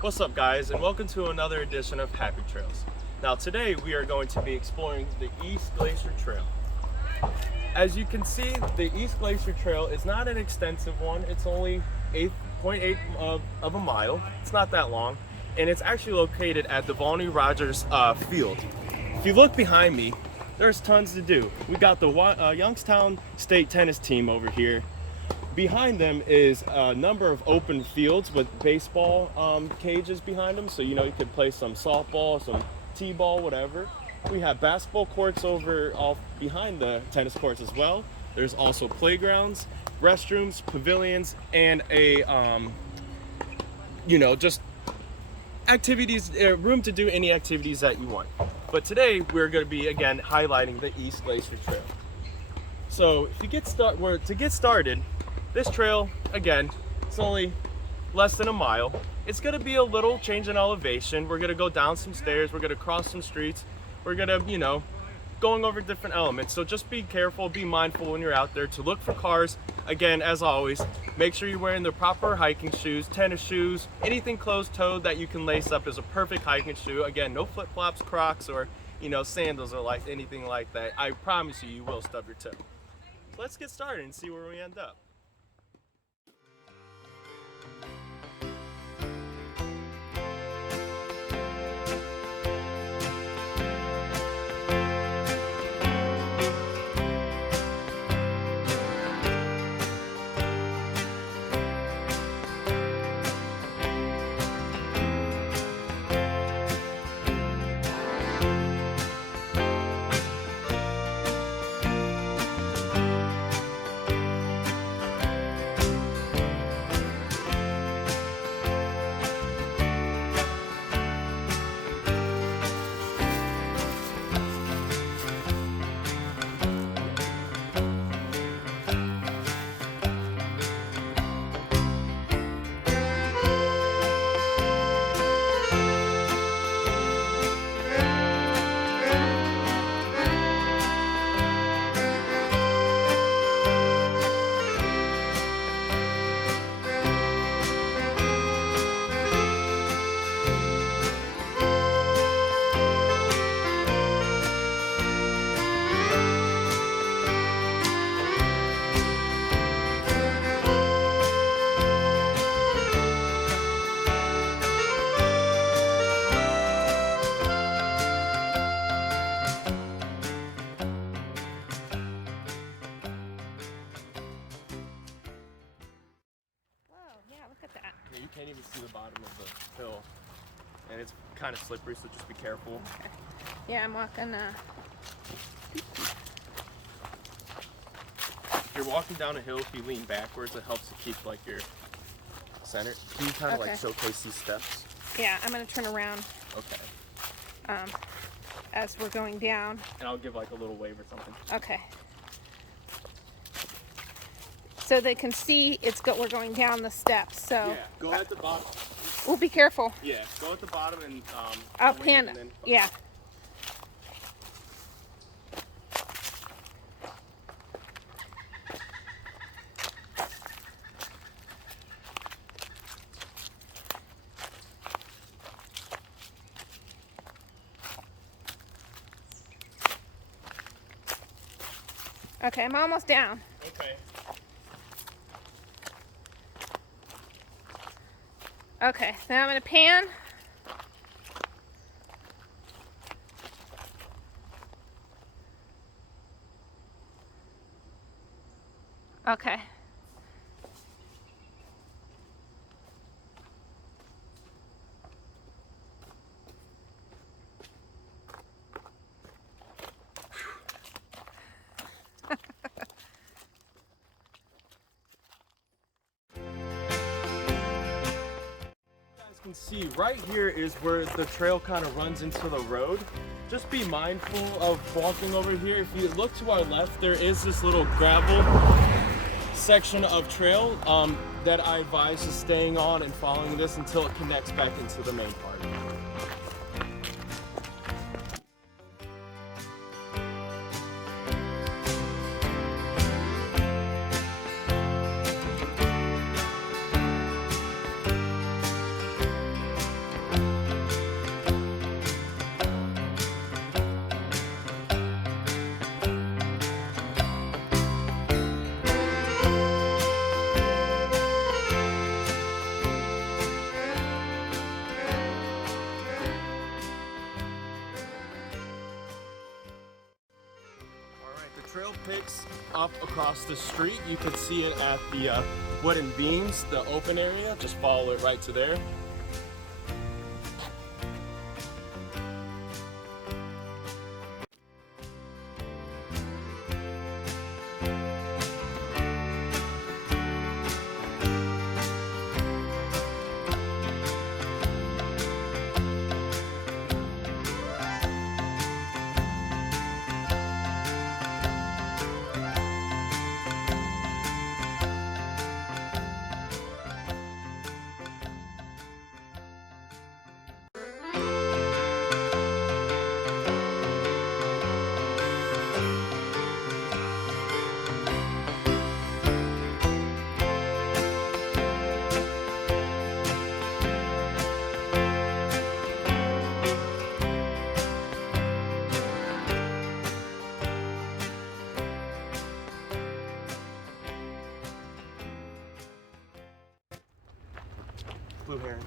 What's up, guys, and welcome to another edition of Happy Trails. Now today we are going to be exploring the East Glacier Trail. As you can see, the East Glacier Trail is not an extensive one. It's only 8.8 of a mile. It's not that long, and it's actually located at the Volney Rogers Field. If you look behind me, there's tons to do. We got the Youngstown State tennis team over here. Behind them is a number of open fields with baseball cages behind them, so you could play some softball, some t-ball, whatever. We have basketball courts over off behind the tennis courts as well. There's also playgrounds, restrooms, pavilions, and a just activities, room to do any activities that you want. But today we're going to be again highlighting the East Glacier Trail. So if you get started, this trail, again, it's only less than a mile. It's gonna be a little change in elevation. We're gonna go down some stairs, we're gonna cross some streets, we're gonna, going over different elements. So just be careful, be mindful when you're out there to look for cars. Again, as always, make sure you're wearing the proper hiking shoes, tennis shoes, anything closed-toed that you can lace up is a perfect hiking shoe. Again, no flip-flops, Crocs, or, sandals or like anything like that. I promise you will stub your toe. Let's get started and see where we end up. You can't even see the bottom of the hill, and it's kind of slippery, so just be careful. Okay. Yeah, I'm walking. If you're walking down a hill, if you lean backwards, it helps to keep your center. Can you kind of showcase these steps? Yeah, I'm gonna turn around. Okay. As we're going down. And I'll give a little wave or something. Okay. So they can see we're going down the steps. So yeah, go at the bottom. We'll be careful. Yeah, go at the bottom and I'll pan. Yeah. Okay, I'm almost down. Okay. Okay, now I'm gonna pan. Okay. Can see right here is where the trail kind of runs into the road. Just be mindful of walking over here. If you look to our left, there is this little gravel section of trail that I advise just staying on and following this until it connects back into the main part. picks up across the street. You can see it at the wooden beams, the open area. Just follow it right to there. Blue heron.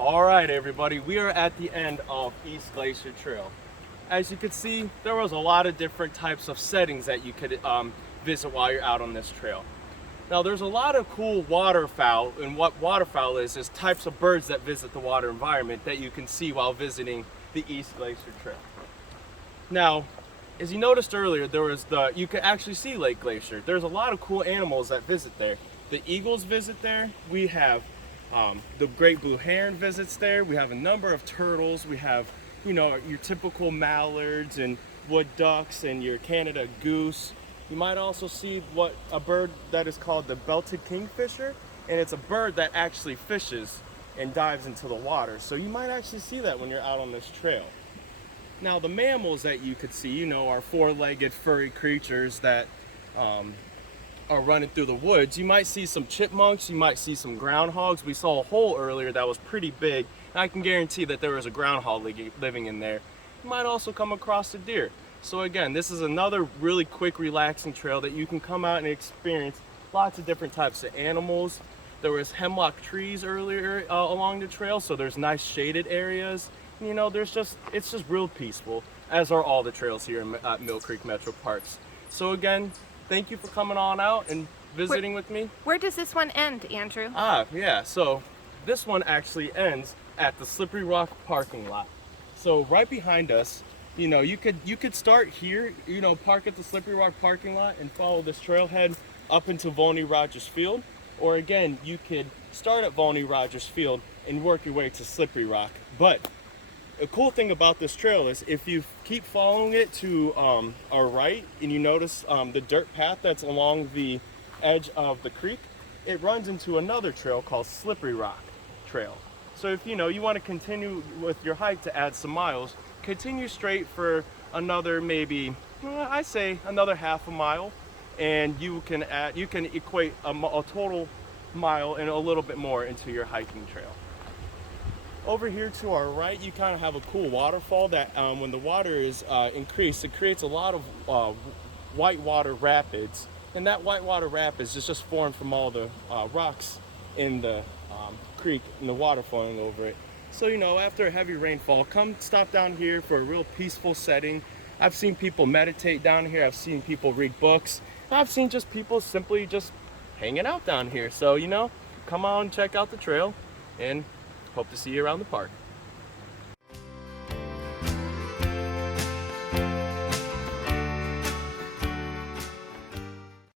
All right, everybody, we are at the end of East Glacier Trail. As you can see, there was a lot of different types of settings that you could visit while you're out on this trail. Now, there's a lot of cool waterfowl, and what waterfowl is types of birds that visit the water environment that you can see while visiting the East Glacier Trail. Now, as you noticed earlier, you could actually see Lake Glacier. There's a lot of cool animals that visit there. The eagles visit there. We have the great blue heron visits there. We have a number of turtles. We have, your typical mallards and wood ducks and your Canada goose. You might also see a bird that is called the belted kingfisher, and it's a bird that actually fishes and dives into the water. So you might actually see that when you're out on this trail. Now, the mammals that you could see, are four-legged furry creatures that are running through the woods. You might see some chipmunks, you might see some groundhogs. We saw a hole earlier that was pretty big, and I can guarantee that there was a groundhog living in there. You might also come across a deer. So again, this is another really quick, relaxing trail that you can come out and experience lots of different types of animals. There was hemlock trees earlier along the trail, so there's nice shaded areas. It's just real peaceful, as are all the trails here at Mill Creek Metro Parks. So again, thank you for coming on out and visiting with me. Where does this one end, Andrew? Yeah, so this one actually ends at the Slippery Rock parking lot. So right behind us You know, you could start here, you know, park at the Slippery Rock parking lot and follow this trailhead up into Volney Rogers Field. Or again, you could start at Volney Rogers Field and work your way to Slippery Rock. But the cool thing about this trail is if you keep following it to our right and you notice the dirt path that's along the edge of the creek, it runs into another trail called Slippery Rock Trail. So if you know you want to continue with your hike to add some miles, continue straight for another maybe I say another half a mile, and you can equate a total mile and a little bit more into your hiking trail. Over here to our right, you kind of have a cool waterfall that when the water is increased, it creates a lot of whitewater rapids. And that whitewater rapids is just formed from all the rocks in the creek and the water flowing over it. So, you know, after a heavy rainfall, come stop down here for a real peaceful setting. I've seen people meditate down here. I've seen people read books. I've seen just people simply just hanging out down here. So, you know, come on, check out the trail, and hope to see you around the park.